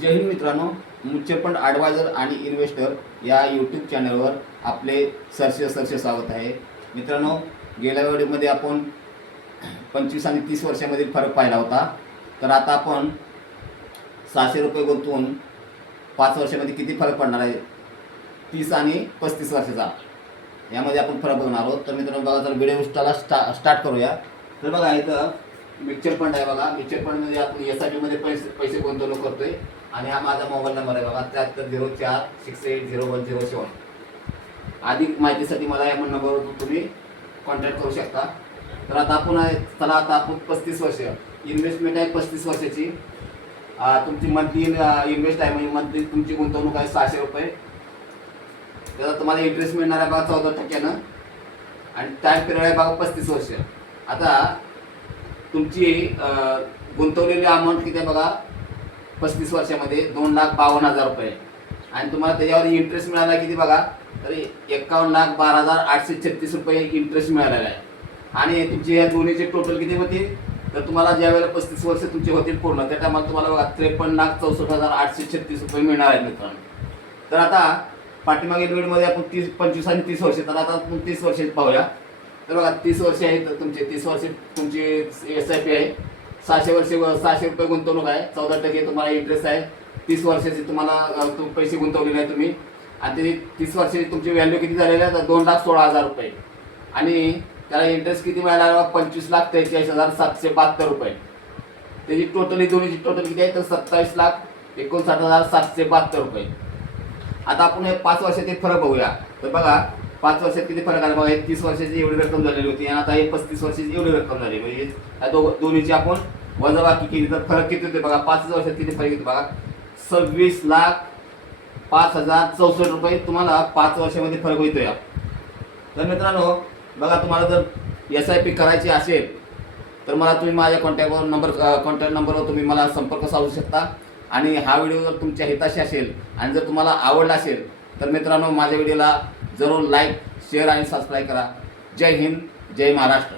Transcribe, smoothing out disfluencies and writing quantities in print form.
जय हिंद मित्रांनो, mutual fund adviser आणि investor या यूट्यूब चॅनलवर आपले सरसे स्वागत आहे. मित्रांनो, गेल्या व्हिडिओमध्ये आपण 25 आणि 30 वर्षामधील फरक पाहिला होता. तर आता आपण 600 रुपये गुंतवून 5 वर्षामध्ये किती फरक पडणार आहे, 30 आणि 35 वर्षाचा, यामध्ये आपण फरक बघणार आहोत. तर मित्रांनो बघा, तर व्हिडिओ स्टार्ट करूया. तर बघा, इथं म्युच्युअल फंड आहे. बघा, म्युच्युअल फंडमध्ये आपण SIP मध्ये पैसे गुंतवणूक करतोय आणि हा माझा मोबाईल नंबर आहे. बघा, 7304680107. अधिक माहितीसाठी मला या नंबरवर तुम्ही कॉन्टॅक्ट करू शकता. तर आता आपण 35 वर्ष इन्व्हेस्टमेंट आहे, 35 वर्षाची. तुमची मंथली इन्व्हेस्ट आहे, म्हणजे मंथली तुमची गुंतवणूक आहे 600 रुपये. त्याचा तुम्हाला इंटरेस्ट मिळणार आहे बघा 14% आणि टाईम पिरियड आहे बघा 35 वर्ष. आता तुमची गुंतवलेली अमाऊंट किती आहे बघा, 35 वर्षामध्ये 2,52,000 रुपये. आणि तुम्हाला त्याच्यावर इंटरेस्ट मिळाला किती बघा, तरी 51,12,836 रुपये इंटरेस्ट मिळालेला आहे. आणि तुमचे ह्या दोन्हीचे टोटल किती होतील, तर तुम्हाला ज्या वेळेला 35 वर्ष तुमचे होतील पूर्ण, त्या टायमाला तुम्हाला बघा 53,64,836 रुपये मिळणार आहेत मित्रांनो. तर आता पाठीमागील व्हिडिओमध्ये आपण 25 आणि 30 वर्ष, तर आता आपण 30 वर्ष पाहूया. तर बघा, 30 वर्ष आहे, तर तुमचे 30 वर्ष तुमची SIP आहे. 600 रुपये गुंतवणूक आहे, 14% तुम्हाला इंटरेस्ट आहे. 30 वर्षाची तुम्हाला पैसे गुंतवलेले आहे तुम्ही, आणि ते 30 वर्षाची तुमची व्हॅल्यू किती झालेली आहे, तर 2,16,000 रुपये. आणि त्याला इंटरेस्ट किती मिळाला, 25,43,772 रुपये. त्याची दोन्हीची टोटल किती आहे, तर 27,59,772 रुपये. आता आपण हे 5 वर्षातील फरक बघूया. तर बघा, 5 वर्षात किती फरक आला बघा. 30 वर्षाची एवढी रक्कम झालेली होती आणि आता हे 35 वर्षाची एवढी रक्कम झाली. म्हणजे या दोन्हीची आपण वजाबाकी केली तर फरक किती होते बघा. 5 वर्षात किती फरक येतो बघा, 26,05,064 रुपये तुम्हाला 5 वर्षामध्ये फरक होतो या. तर मित्रांनो बघा, तुम्हाला जर SIP करायची असेल तर मला तुम्ही माझ्या कॉन्टॅक्ट नंबरवर तुम्ही मला संपर्क साधू शकता. आणि हा व्हिडिओ जर तुमच्या हिताशी असेल आणि जर तुम्हाला आवडला असेल तर मित्रांनो माझ्या व्हिडिओला जरूर लाईक, शेअर आणि सबस्क्राईब करा. जय हिंद, जय महाराष्ट्र.